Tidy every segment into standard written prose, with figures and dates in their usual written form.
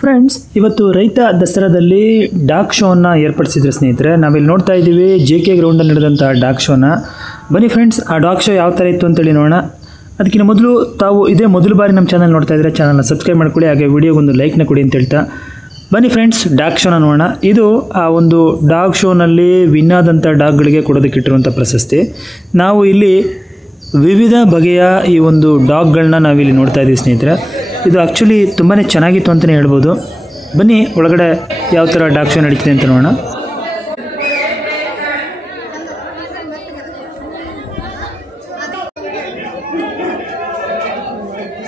Friends, ಇವತ್ತು ರೈತ ದಸರಾದಲ್ಲಿ ಡಾಗ್ ಶೋವನ್ನು ಏರ್ಪಡಿಸಿದ್ರೆ ಸ್ನೇಹಿತರೆ, ನಾವಿಲ್ಲಿ ನೋಡ್ತಾ ಇದ್ದೀವಿ JK ಗ್ರೌಂಡಲ್ಲಿ ನಡೆದಂಥ ಡಾಗ್ ಶೋನ. ಬನ್ನಿ ಫ್ರೆಂಡ್ಸ್, ಆ ಡಾಗ್ ಶೋ ಯಾವ ಥರ ಇತ್ತು ಅಂತೇಳಿ ನೋಡೋಣ. ಅದಕ್ಕಿಂತ ಮೊದಲು ತಾವು ಇದೇ ಮೊದಲು ಬಾರಿ ನಮ್ಮ ಚಾನಲ್ ನೋಡ್ತಾ ಇದ್ದರೆ ಚಾನಲ್ನ ಸಬ್ಸ್ಕ್ರೈಬ್ ಮಾಡ್ಕೊಳ್ಳಿ, ಹಾಗೆ ವಿಡಿಯೋಗೊಂದು ಲೈಕ್ನ ಕೊಡಿ ಅಂತ ಹೇಳ್ತಾ ಬನ್ನಿ ಫ್ರೆಂಡ್ಸ್, ಡಾಗ್ ಶೋನ ನೋಡೋಣ. ಇದು ಆ ಒಂದು ಡಾಗ್ ಶೋನಲ್ಲಿ ವಿನ್ ಆದಂಥ ಡಾಗ್ಗಳಿಗೆ ಕೊಡೋದಕ್ಕಿಟ್ಟಿರುವಂಥ ಪ್ರಶಸ್ತಿ. ನಾವು ಇಲ್ಲಿ ವಿವಿಧ ಬಗೆಯ ಈ ಒಂದು ಡಾಗ್ಗಳನ್ನ ನಾವಿಲ್ಲಿ ನೋಡ್ತಾ ಇದ್ದೀವಿ ಸ್ನೇಹಿತರೆ. ಇದು ಆ್ಯಕ್ಚುಲಿ ತುಂಬಾ ಚೆನ್ನಾಗಿತ್ತು ಅಂತಲೇ ಹೇಳ್ಬೋದು. ಬನ್ನಿ ಒಳಗಡೆ ಯಾವ ಥರ ಡಾಗ್ ಶೋ ನಡೀತಿದೆ ಅಂತ ನೋಡೋಣ.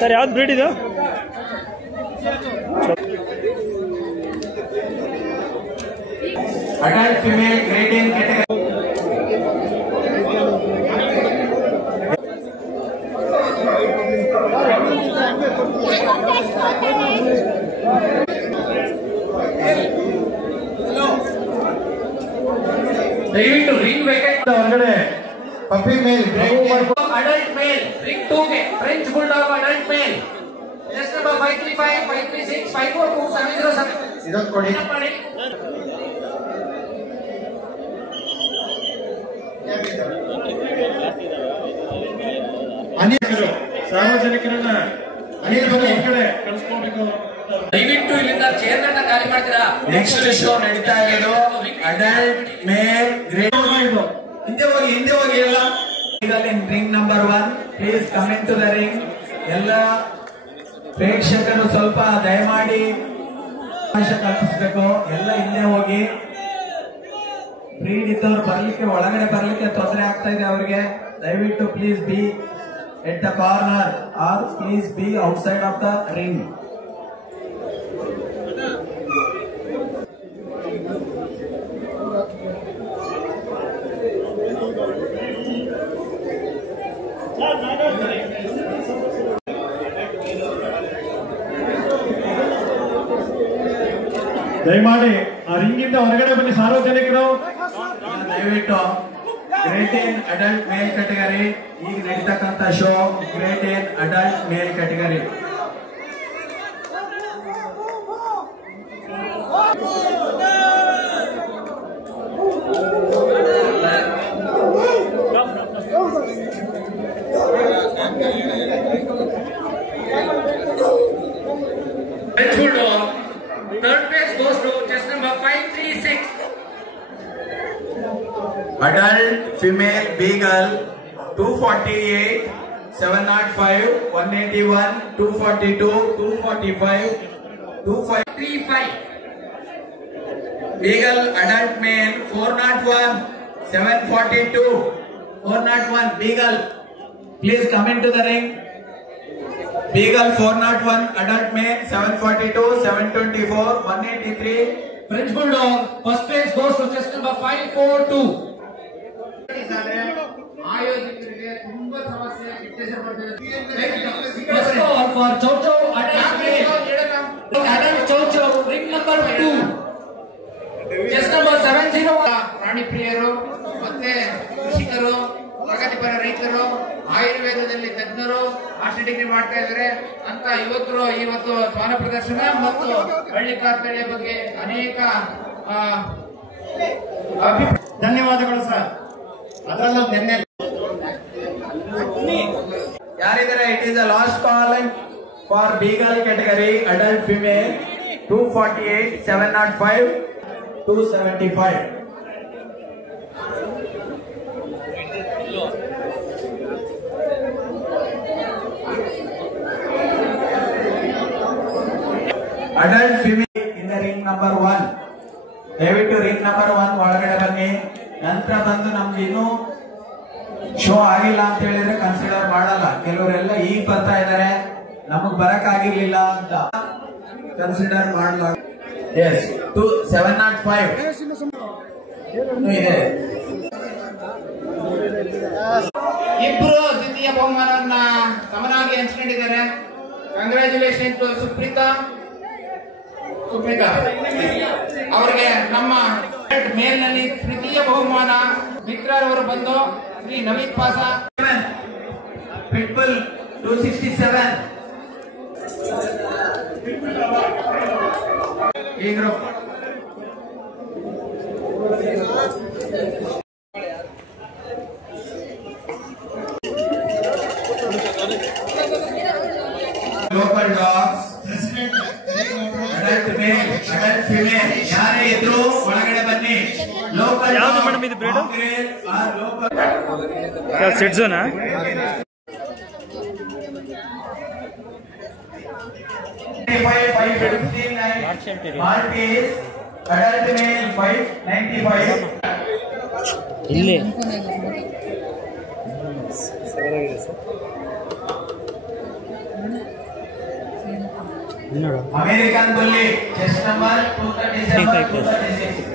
ಸರ್, ಯಾವ್ದು ಬ್ರೀಡ್ ಇದು? Adult female grading category. ದಯವಿಟ್ಟು ರಿಂಗ್ ವೇಕೆಟ್ ಹೊರಗಡೆ ಪಪ್ಪಿ ಮೇಲ್ adult male ring 2 ಗೆ French bulldog adult male just number 535 536 542 707 ಇದಕ್ಕೆ ಕೊಡಿ. ಸಾರ್ವಜನಿಕರನ್ನ ಹೊರಗಡೆ ಕಳಿಸ್ಕೋಬೇಕು. ದಯವಿಟ್ಟು ಇಲ್ಲಿಂದ ಚೇರ್ನ ಖಾಲಿ ಮಾಡ್ತೀರಾ. ನೆಕ್ಸ್ಟ್ ಶೋ ನಡೀತಾ ಇರೋದು ಅಡಲ್ಟ್ ಮೇಲ್ ಗ್ರೇಡ್. ಹಿಂದೆ ಹೋಗಿ ಎಲ್ಲ ring number 1 please come in to the ring. ಎಲ್ಲ ಪ್ರೇಕ್ಷಕರು ಸ್ವಲ್ಪ ದಯಮಾಡಿ ಅವಕಾಶ ಕಲ್ಪಿಸಬೇಕು. ಎಲ್ಲ ಹಿಂದೆ ಹೋಗಿ. ಬ್ರೀಡ್ ಇದ್ದವ್ರು ಬರ್ಲಿಕ್ಕೆ ಒಳಗಡೆ ಬರ್ಲಿಕ್ಕೆ ತೊಂದರೆ ಆಗ್ತಾ ಇದೆ ಅವರಿಗೆ. ದಯವಿಟ್ಟು please be at the corner or please be outside of the ring. ದಯಮಾಡಿ ಆ ರಿಂಗಿಂದ ಹೊರಗಡೆ ಬನ್ನಿ ಸಾರ್ವಜನಿಕರು. ದಯವಿಟ್ಟು grade in adult male category ಈಗ ನಡೀತಕ್ಕಂಥ show grade in adult male category. Third place goes to chest number 536. Adult female beagle 248 705 181 242 245 2535. Beagle adult male 401 742 401. Beagle, please come into the ring. Beagle 401 adult male 742 724 183. French bulldog first place goes to chest number 542. ಆಯೋಜಕರಿಗೆ ತುಂಬಾ ಸಮಸ್ಯೆ first all for chow chow adult chow chow ring number 2 chest number 70. ಪ್ರಾಣಿ ಪ್ರಿಯರು ಮತ್ತೆ ಕೃಷಿಕರು, ಪ್ರಗತಿಪರ ರೈತರು, ಆಯುರ್ವೇದದಲ್ಲಿ ತಜ್ಞರು ಮಾಸ್ಟರ್ ಡಿಗ್ರಿ ಮಾಡ್ತಾ ಇದ್ದಾರೆ ಅಂತ ಇವತ್ತು ಶ್ವಾನ ಪ್ರದರ್ಶನ ಮತ್ತು ಹಳ್ಳಿ ಕಾರ್ಖಾನೆ ಬಗ್ಗೆ ಅನೇಕ ಧನ್ಯವಾದಗಳು ಸರ್. ಅದರಲ್ಲೂ ನಿನ್ನೆ ಯಾರಿದ್ದಾರೆ? It is the last call for beagle category adult female 248 705 275. Adult female in the ring number 1. ದಯವಿಟ್ಟು ರಿಂಗ್ ನಂಬರ್ 1 ಒಳಗಡೆ ಬನ್ನಿ. ನಂತರ ಬಂದು ನಮ್ಗೆ ಇನ್ನೂ ಶೋ ಆಗಿಲ್ಲ ಅಂತ ಹೇಳಿದ್ರೆ ಕನ್ಸಿಡರ್ ಮಾಡಲ್ಲ. ಕೆಲವರೆಲ್ಲ ಈಗ ಬರ್ತಾ ಇದ್ದಾರೆ, ನಮಗ್ ಬರಕ್ ಆಗಿರ್ಲಿಲ್ಲ ಅಂತ ಕನ್ಸಿಡರ್ ಮಾಡಲ್ಲ. ಎಸ್ 705 ಇದೆ. ಇಬ್ರು ದ್ವಿತೀಯ ಬಹುಮಾನವನ್ನ ಸಮನಾಗಿ ಹಂಚಿಕೊಂಡಿದ್ದಾರೆ. ಕಂಗ್ರಾಚುಲೇಷನ್ ಟು ಸುಪ್ರೀತಾ ಅವರಿಗೆ. ನಮ್ಮ ಮೇಲ್ನಲ್ಲಿ ತೃತೀಯ ಬಹುಮಾನ ಮಿತ್ರರವರು ಬಂದು ಶ್ರೀ ನವೀನ್ ಪಾಸ ಪಿಟ್ಬುಲ್ 267 ಈ group local dogs adult male adult female ಯಾರೇ ಇದ್ರು ಒಳಗಡೆ ಬನ್ನಿ local ಯಾವುದು ಮೇಡಮ್ ಇದು ಬ್ರೀಡ್ ಯಾವ ಸೆಟ್ ಝೋನಾ adult male 595 ಇಲ್ಲಿ American Bully, chest number 236.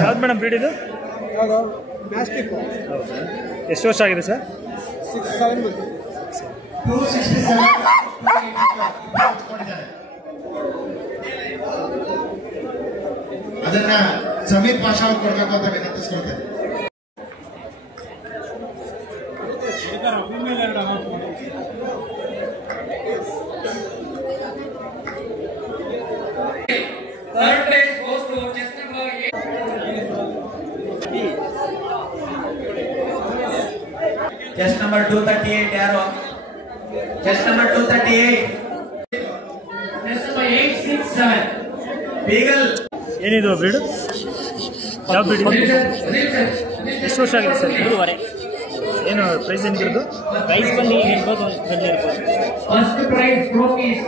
ಯಾವ್ದು ಮೇಡಮ್ ಬ್ರೀಡ್ ಇದು ಎಷ್ಟು ವರ್ಷ ಆಗಿದೆ ಸರ್ 267. ಅದನ್ನ ಸಮೀರ್ ಪಾಷಾ ಅವ್ರು ಕೊಡ್ಬೇಕು ಅಂತ ವಿನಂತಿಸ್ಕೊಳ್ತೇನೆ. Third place goes to chest number 8. Chest number 238 ಯಾರು chest number 238 chest number 867 Beagle ಏನಿದು ಬ್ರೀಡ್ ಯಾವ ಬ್ರೀಡ್ ಎಷ್ಟು ವರ್ಷ ಆಗಿದೆ ಸರ್ 3.5 ಏನು ಪ್ರೈಸ್ ಏನಿರೋದು ಪ್ರೈಸ್ ಬಂದು ಇರ್ಬೋದು first prize trophies.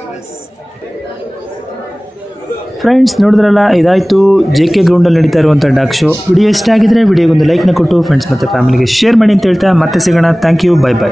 ಫ್ರೆಂಡ್ಸ್ ನೋಡಿದ್ರಲ್ಲ, ಇದಾಯಿತು JK ಗ್ರೌಂಡಲ್ಲಿ ನಡೀತಾ ಇರುವಂಥ ಡಾಗ್ ಶೋ. ವಿಡಿಯೋ ಇಷ್ಟ ಆಗಿದ್ರೆ ವಿಡಿಯೋಗೊಂದು ಲೈಕ್ನ ಕೊಟ್ಟು ಫ್ರೆಂಡ್ಸ್ ಮತ್ತು ಫ್ಯಾಮಿಲಿಗೆ ಶೇರ್ ಮಾಡಿ ಅಂತ ಹೇಳ್ತಾ ಮತ್ತೆ ಸಿಗೋಣ. Thank you, bye by.